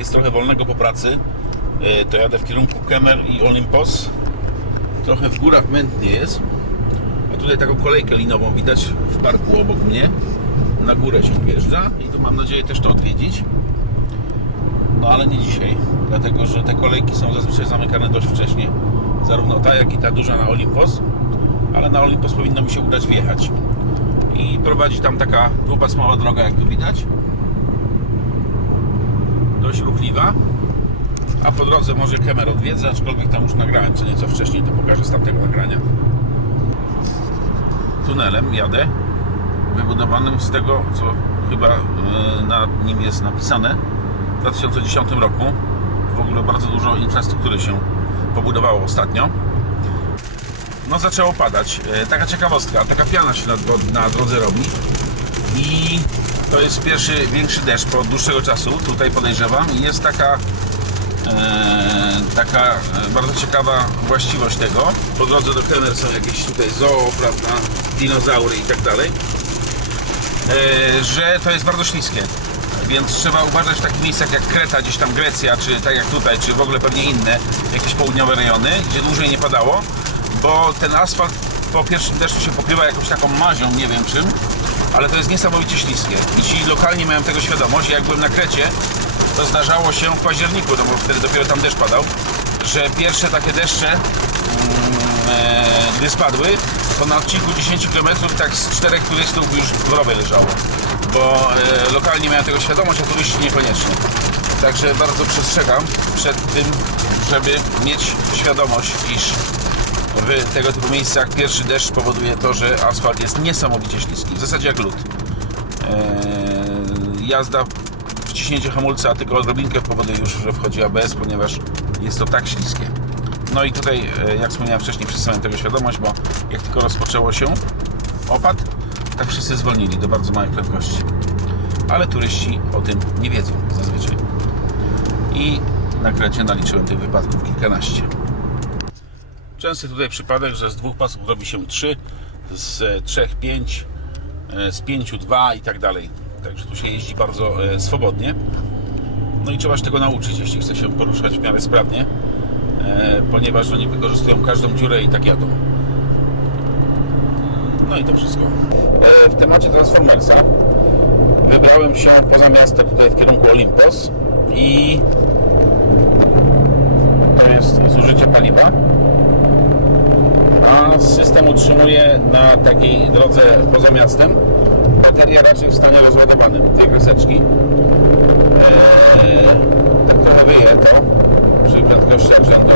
jest trochę wolnego po pracy, e, to jadę w kierunku Kemer i Olympos. Trochę w górach mętnie jest. A tutaj taką kolejkę linową widać w parku obok mnie. Na górę się wjeżdża i tu mam nadzieję też to odwiedzić. No ale nie dzisiaj, dlatego że te kolejki są zazwyczaj zamykane dość wcześnie. Zarówno ta, jak i ta duża na Olympos. Ale na Olympos powinno mi się udać wjechać. I prowadzi tam taka dwupasmowa droga, jak tu widać. Dość ruchliwa. A po drodze może Kemer odwiedzę, aczkolwiek tam już nagrałem co nieco wcześniej, to pokażę z tamtego nagrania. Tunelem jadę, wybudowanym z tego, co chyba e, na nim jest napisane w 2010 roku. W ogóle bardzo dużo infrastruktury się pobudowało ostatnio. No zaczęło padać. E, Taka ciekawostka, taka piana się na, na drodze robi i to jest pierwszy większy deszcz po dłuższego czasu, tutaj podejrzewam i jest taka e, taka e, bardzo ciekawa właściwość tego. Po drodze do Kemer są jakieś tutaj zoo, prawda, dinozaury i tak dalej, e, że to jest bardzo śliskie. Więc trzeba uważać w takich miejscach jak Kreta, gdzieś tam Grecja, czy tak jak tutaj, czy w ogóle pewnie inne jakieś południowe rejony, gdzie dłużej nie padało, bo ten asfalt po pierwszym deszczu się pokrywa jakąś taką mazią, nie wiem czym, ale to jest niesamowicie śliskie. I ci lokalni mają tego świadomość. Jak byłem na Krecie, to zdarzało się w październiku, no bo wtedy dopiero tam deszcz padał, że pierwsze takie deszcze, mm, e, gdy spadły, to na odcinku 10 km tak z czterech turystów już w rowie leżało. Bo e, lokalni mają tego świadomość, a turyści niekoniecznie. Także bardzo przestrzegam przed tym, żeby mieć świadomość, iż w tego typu miejscach pierwszy deszcz powoduje to, że asfalt jest niesamowicie śliski. W zasadzie jak lód. Eee, jazda, wciśnięcie hamulca, tylko odrobinkę powoduje już, że wchodzi ABS, ponieważ jest to tak śliskie. No i tutaj, e, jak wspomniałem wcześniej, wszyscy tego świadomość, bo jak tylko rozpoczęło się opad, tak wszyscy zwolnili do bardzo małej prędkości. Ale turyści o tym nie wiedzą zazwyczaj. I na Krecie naliczyłem tych wypadków kilkanaście. Częsty tutaj przypadek, że z dwóch pasów robi się trzy, z trzech pięć, e, z pięciu dwa i tak dalej. Także tu się jeździ bardzo e, swobodnie. No i trzeba się tego nauczyć, jeśli chce się poruszać w miarę sprawnie, e, ponieważ oni wykorzystują każdą dziurę i tak jadą. No i to wszystko. W temacie Transformersa wybrałem się poza miasto tutaj w kierunku Olympos i to jest zużycie paliwa system utrzymuje na takiej drodze poza miastem bateria raczej w stanie rozładowanym, dwie kreseczki. Eee, tak wyje to przy prędkościach rzędu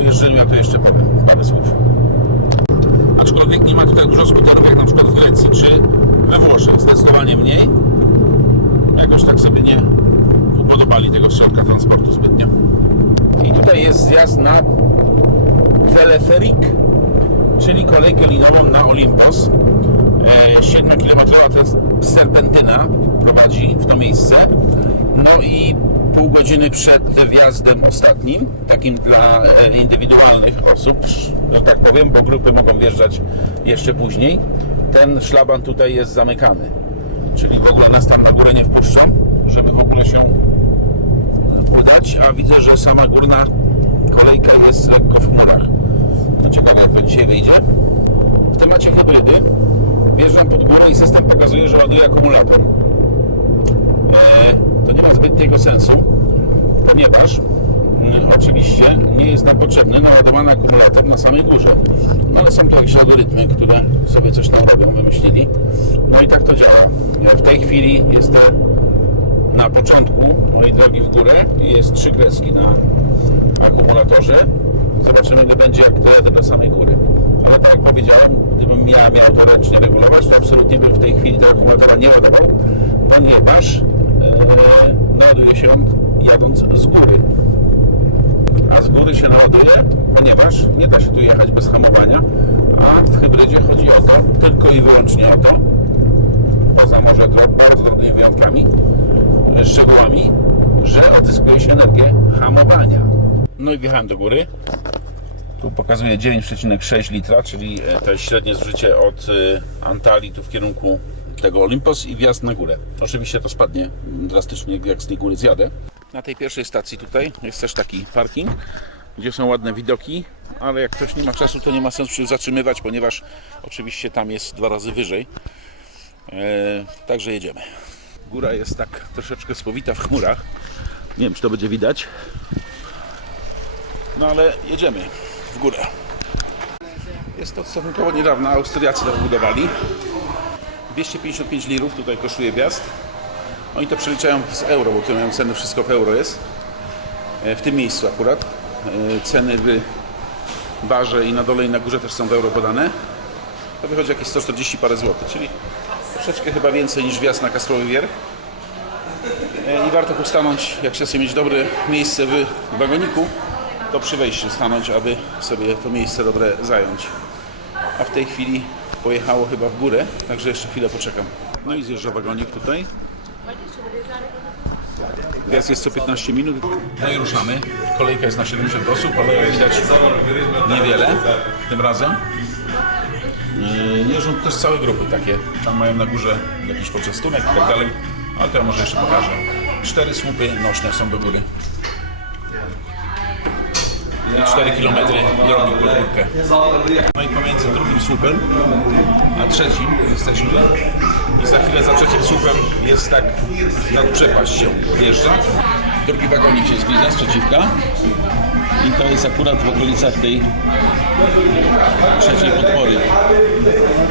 jeżeli ja to jeszcze powiem parę słów. Aczkolwiek nie ma tutaj dużo skuterów jak na przykład w Grecji czy we Włoszech. Zdecydowanie mniej. Jakoś tak sobie nie upodobali tego środka transportu zbytnio. I tutaj jest zjazd na teleferik, czyli kolejkę linową na Olympos. E, 7 km to jest serpentyna prowadzi w to miejsce. No i pół godziny przed wjazdem ostatnim, takim dla e, indywidualnych osób, że tak powiem, bo grupy mogą wjeżdżać jeszcze później. Ten szlaban tutaj jest zamykany. Czyli w ogóle nas tam na górę nie wpuszczą, żeby w ogóle się udać, a widzę, że sama górna kolejka jest lekko w chmurach. No ciekawe jak to dzisiaj wyjdzie. W temacie hybrydy wjeżdżam pod górę i system pokazuje, że ładuje akumulator. E, to nie ma zbytniego sensu, ponieważ mm, oczywiście nie jest nam potrzebny naładowany akumulator na samej górze. No ale są tu jakieś algorytmy, które sobie coś tam robią, wymyślili. No i tak to działa. W tej chwili jestem na początku mojej drogi w górę jest trzy kreski na akumulatorze. Zobaczymy, ile będzie, jak dojadę do samej góry. Ale tak jak powiedziałem, gdybym ja miał to ręcznie regulować, to absolutnie bym w tej chwili tego akumulatora nie ładował, ponieważ naładuje się jadąc z góry. A z góry się naładuje, ponieważ nie da się tu jechać bez hamowania, a w hybrydzie chodzi o to, tylko i wyłącznie o to, poza może bardzo drobnymi wyjątkami, e, szczegółami, że odzyskuje się energię hamowania. No i wjechałem do góry. Tu pokazuje 9,6 litra, czyli e, to jest średnie zużycie od e, Antalii tu w kierunku tego Olympos i wjazd na górę. Oczywiście to spadnie drastycznie, jak z tej góry zjadę. Na tej pierwszej stacji tutaj jest też taki parking, gdzie są ładne widoki, ale jak ktoś nie ma czasu, to nie ma sensu się zatrzymywać, ponieważ oczywiście tam jest dwa razy wyżej. E, także jedziemy. Góra jest tak troszeczkę spowita w chmurach. Nie wiem, czy to będzie widać. No ale jedziemy w górę. Jest to stosunkowo niedawno, Austriacy to wybudowali. 255 lirów tutaj kosztuje wjazd. Oni to przeliczają z euro, bo tu mają ceny, wszystko w euro jest. E, W tym miejscu akurat. E, Ceny w barze i na dole i na górze też są w euro podane. To wychodzi jakieś 140 parę złotych, czyli troszeczkę chyba więcej niż wjazd na Kasprowy Wierch. E, I warto tu stanąć, jak się chce mieć dobre miejsce w wagoniku, to przy wejściu stanąć, aby sobie to miejsce dobre zająć. A w tej chwili pojechało chyba w górę, także jeszcze chwilę poczekam. No i zjeżdża wagonik tutaj. Wjazd jest co 15 minut. No i ruszamy. Kolejka jest na 70 osób, ale jak widać niewiele tym razem. Yy, Jeżdżą też całe grupy takie. Tam mają na górze jakiś poczęstunek i tak dalej. Ale to ja może jeszcze pokażę. Cztery słupy nośne są do góry. I 4 km drogi pod górkę. No i pomiędzy drugim słupem a trzecim jesteśmy. I za chwilę za trzecim słupem jest tak nad przepaść się wjeżdża. Drugi wagonik się zbliża z przeciwka. I to jest akurat w okolicach tej trzeciej podpory.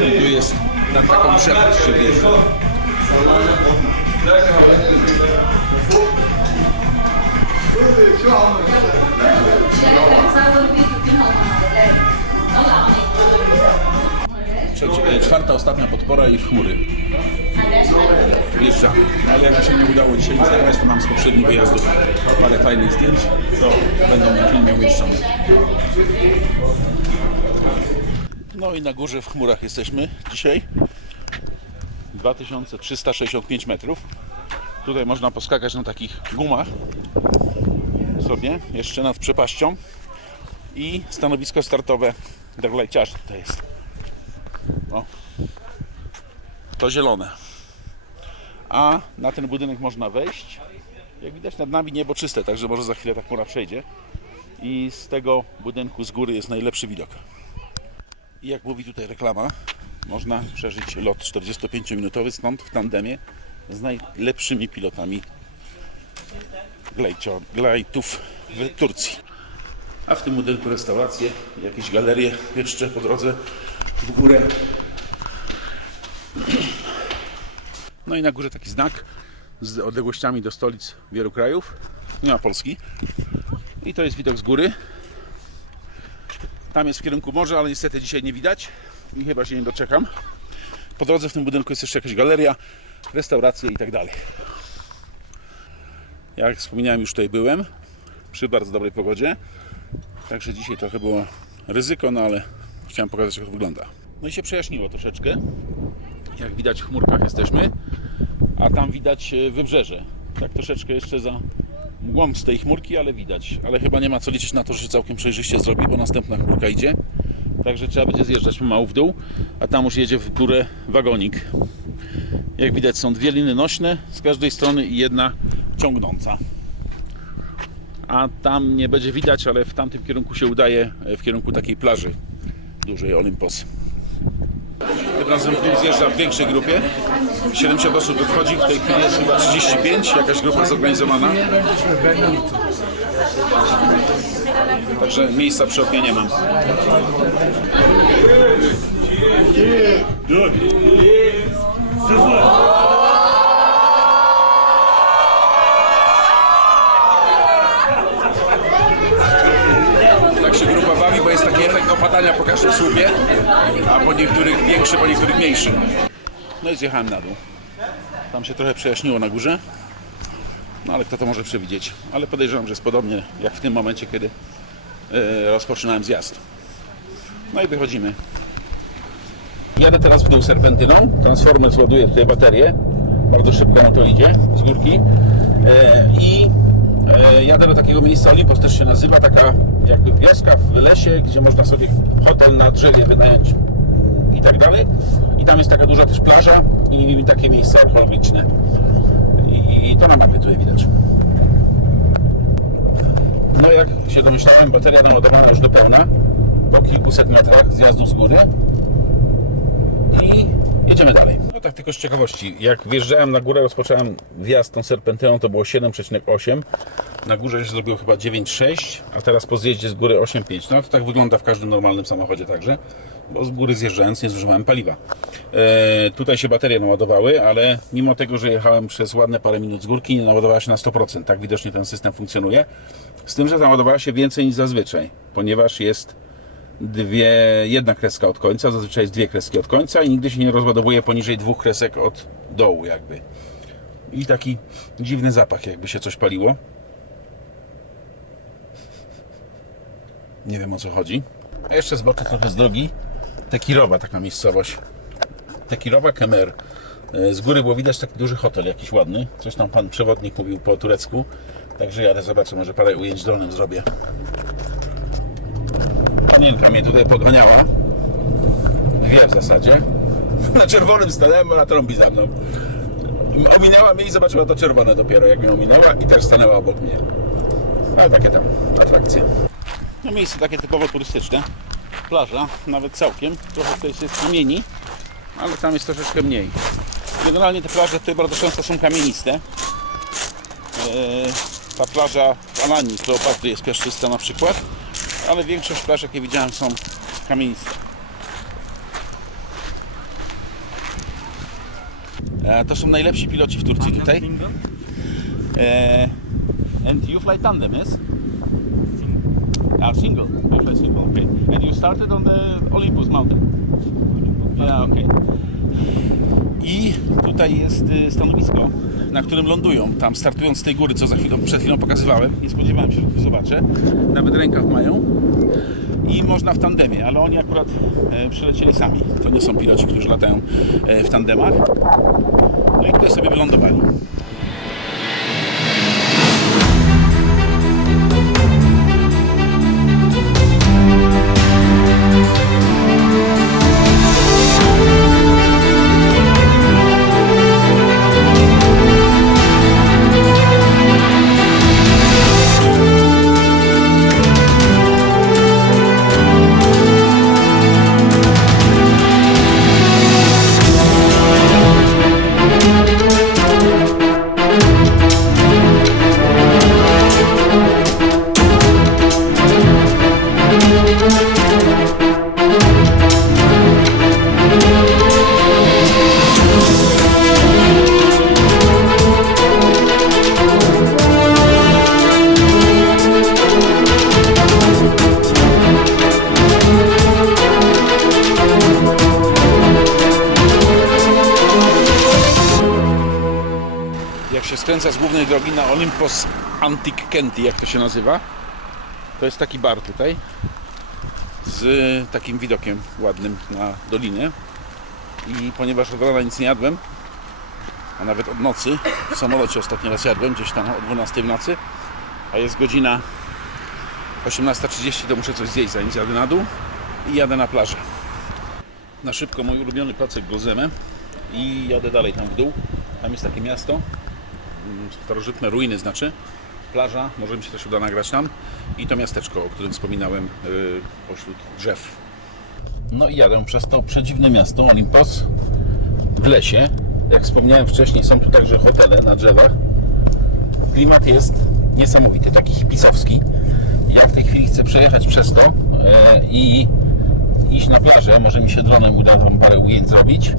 I tu jest nad taką przepaść się wjeżdża. Czwarta, ostatnia podpora i w chmury. Wjeżdżamy. No ale jak się nie udało dzisiaj nic nagrać, to mam z poprzednich wyjazdów parę fajnych zdjęć, to będą na filmie umieszczone. No i na górze w chmurach jesteśmy dzisiaj. 2365 metrów. Tutaj można poskakać na takich gumach sobie, jeszcze nad przepaścią. I stanowisko startowe droglaciarzy tutaj jest. O. To zielone. A na ten budynek można wejść. Jak widać nad nami niebo czyste, także może za chwilę ta chmura przejdzie. I z tego budynku z góry jest najlepszy widok. I jak mówi tutaj reklama, można przeżyć lot 45-minutowy stąd w tandemie z najlepszymi pilotami glajtów w Turcji. A w tym budynku restauracje, jakieś galerie jeszcze po drodze w górę. No i na górze taki znak z odległościami do stolic wielu krajów, nie ma Polski. I to jest widok z góry. Tam jest w kierunku morza, ale niestety dzisiaj nie widać i chyba się nie doczekam. Po drodze w tym budynku jest jeszcze jakaś galeria, restauracje i tak dalej. Jak wspomniałem, już tutaj byłem przy bardzo dobrej pogodzie. Także dzisiaj trochę było ryzyko, no ale chciałem pokazać, jak to wygląda. No i się przejaśniło troszeczkę. Jak widać, w chmurkach jesteśmy, a tam widać e, wybrzeże. Tak troszeczkę jeszcze za mgłą z tej chmurki, ale widać. Ale chyba nie ma co liczyć na to, że się całkiem przejrzyście zrobi, bo następna chmurka idzie. Także trzeba będzie zjeżdżać pomału w dół, a tam już jedzie w górę wagonik. Jak widać są dwie liny nośne z każdej strony i jedna ciągnąca. A tam nie będzie widać, ale w tamtym kierunku się udaje, e, w kierunku takiej plaży dużej Olympos. Tym razem klub zjeżdża w większej grupie. 70 osób tu wchodzi, w tej chwili jest chyba 35, jakaś grupa zorganizowana. Także miejsca przy oknie nie mam. Tak się grupa bawi, bo jest taki efekt opadania po każdym słupie, a po niektórych większy, po niektórych mniejszy. No i zjechałem na dół. Tam się trochę przejaśniło na górze. No ale kto to może przewidzieć? Ale podejrzewam, że jest podobnie jak w tym momencie, kiedy e, rozpoczynałem zjazd. No i wychodzimy. Jadę teraz w dół serpentyną. Transformer zładuje tutaj baterię. Bardzo szybko na to idzie z górki. E, I e, jadę do takiego miejsca, Olympos też się nazywa, taka jakby wioska w lesie, gdzie można sobie hotel na drzewie wynająć i tak dalej. I tam jest taka duża też plaża i takie miejsca archeologiczne. I to na mapie tutaj widać. No jak się domyślałem, bateria naładowana już do pełna po kilkuset metrach zjazdu z góry i jedziemy dalej. No tak tylko z ciekawości, jak wjeżdżałem na górę, rozpocząłem wjazd tą serpentyną, to było 7,8 na górze się zrobiło chyba 9,6 a teraz po zjeździe z góry 8,5 no to tak wygląda w każdym normalnym samochodzie także bo z góry zjeżdżając nie zużywałem paliwa e, tutaj się baterie naładowały, ale mimo tego, że jechałem przez ładne parę minut z górki nie naładowała się na 100%, tak widocznie ten system funkcjonuje z tym, że naładowała się więcej niż zazwyczaj ponieważ jest dwie, jedna kreska od końca, zazwyczaj jest dwie kreski od końca i nigdy się nie rozładowuje poniżej dwóch kresek od dołu jakby. I taki dziwny zapach, jakby się coś paliło. Nie wiem o co chodzi. A jeszcze zboczę trochę z drogi. Tekirowa taka miejscowość. Tekirowa Kemer. E, Z góry było widać taki duży hotel jakiś ładny. Coś tam pan przewodnik mówił po turecku. Także jadę, zobaczę, może parę ujęć dronem zrobię. Panienka mnie tutaj poganiała. Dwie w zasadzie. Na czerwonym stanęłem, ona trąbi za mną. Ominęła mnie i zobaczyła to czerwone dopiero, jak mnie ominęła i też stanęła obok mnie. Ale takie tam atrakcje. No miejsce takie typowo turystyczne. Plaża, nawet całkiem. Trochę tutaj jest kamieni, ale tam jest troszeczkę mniej. Generalnie te plaże tutaj bardzo często są kamieniste. Eee, ta plaża w Alanii, Kleopatry jest piaszczysta na przykład, ale większość plaż, jakie widziałem, są kamieniste. E, to są najlepsi piloci w Turcji tutaj. E, and you fly tandem, yes? Ah, single. You fly single, okay. And you started on the Olympus mountain? Yeah, okay. I tutaj jest y, stanowisko, na którym lądują. Tam startując z tej góry, co za chwilą, przed chwilą pokazywałem. Nie spodziewałem się, że to zobaczę. Nawet rękaw mają. I można w tandemie, ale oni akurat e, przylecieli sami. To nie są piloci, którzy latają e, w tandemach. No i tutaj sobie wylądowali. Skręca z głównej drogi na Olympus Antique Kenty, jak to się nazywa. To jest taki bar tutaj z takim widokiem ładnym na dolinę. I ponieważ od rana nic nie jadłem, a nawet od nocy, w samolocie ostatni raz jadłem, gdzieś tam o 12 w nocy, a jest godzina 18.30, to muszę coś zjeść zanim zjadę na dół i jadę na plażę. Na szybko mój ulubiony placek Gozemę i jadę dalej tam w dół. Tam jest takie miasto, starożytne ruiny znaczy, plaża, może mi się też uda nagrać tam i to miasteczko, o którym wspominałem yy, pośród drzew. No i jadę przez to przedziwne miasto Olympos w lesie. Jak wspomniałem wcześniej, są tu także hotele na drzewach. Klimat jest niesamowity, taki hipisowski. Ja w tej chwili chcę przejechać przez to e, i iść na plażę. Może mi się dronem uda tam parę ujęć zrobić.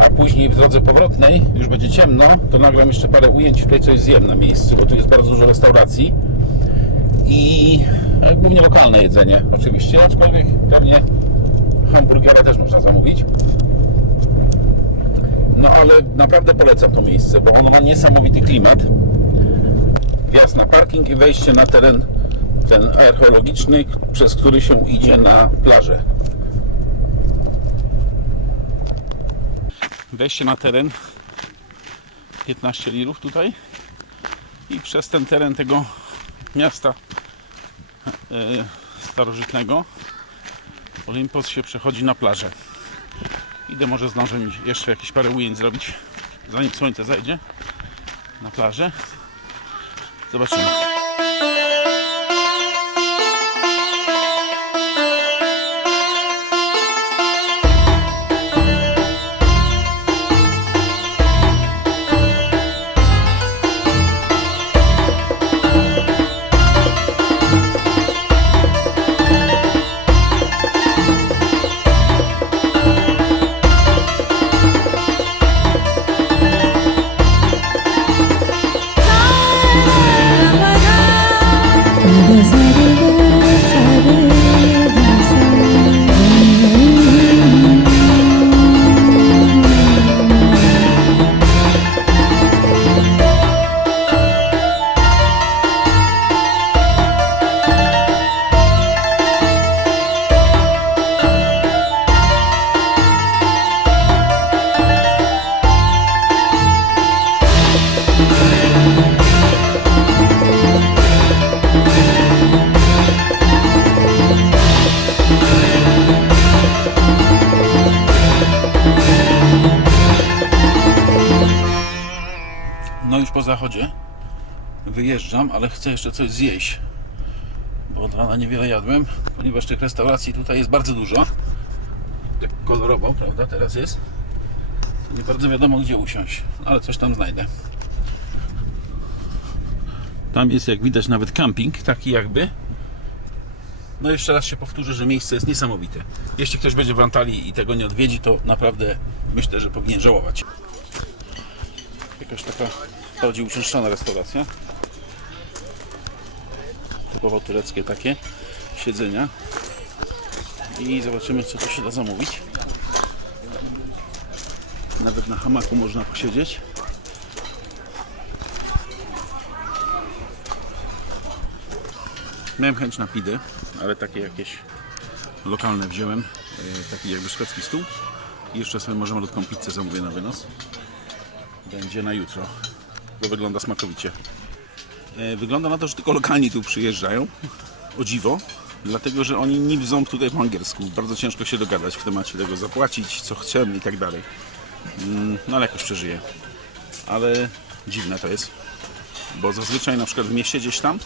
A później w drodze powrotnej, już będzie ciemno, to nagram jeszcze parę ujęć, tutaj coś zjem na miejscu, bo tu jest bardzo dużo restauracji. I e, głównie lokalne jedzenie oczywiście, aczkolwiek pewnie hamburgera też można zamówić. No ale naprawdę polecam to miejsce, bo ono ma niesamowity klimat. Wjazd na parking i wejście na teren ten archeologiczny, przez który się idzie na plażę. Wejście na teren 15 lirów tutaj i przez ten teren tego miasta e, starożytnego Olympos się przechodzi na plażę. Idę może zdążę jeszcze jakieś parę ujęć zrobić zanim słońce zajdzie na plażę. Zobaczymy. Po zachodzie wyjeżdżam, ale chcę jeszcze coś zjeść. Bo od rana niewiele jadłem, ponieważ tych restauracji tutaj jest bardzo dużo. Tak kolorowo, prawda? Teraz jest. Nie bardzo wiadomo gdzie usiąść, ale coś tam znajdę. Tam jest jak widać nawet camping, taki jakby. No jeszcze raz się powtórzę, że miejsce jest niesamowite. Jeśli ktoś będzie w Antalii i tego nie odwiedzi, to naprawdę myślę, że powinien żałować. Jakaś taka bardziej uczęszczana restauracja. Typowo tureckie takie siedzenia. I zobaczymy co tu się da zamówić. Nawet na hamaku można posiedzieć. Miałem chęć na pidy, ale takie jakieś lokalne wziąłem. e, Taki jakby szwedzki stół. I jeszcze sobie może malutką pizzę zamówię na wynos będzie na jutro. To wygląda smakowicie. E, Wygląda na to, że tylko lokalni tu przyjeżdżają. O dziwo. Dlatego, że oni nie wzą tutaj po angielsku. Bardzo ciężko się dogadać w temacie tego, zapłacić, co chcemy i tak dalej. Mm, No ale jakoś przeżyję. Ale dziwne to jest. Bo zazwyczaj na przykład w mieście gdzieś tam,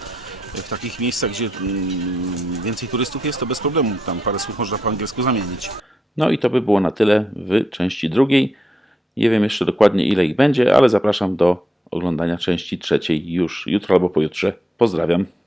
w takich miejscach, gdzie mm, więcej turystów jest, to bez problemu tam parę słów można po angielsku zamienić. No i to by było na tyle w części drugiej. Nie wiem jeszcze dokładnie ile ich będzie, ale zapraszam do oglądania części trzeciej już jutro albo pojutrze. Pozdrawiam.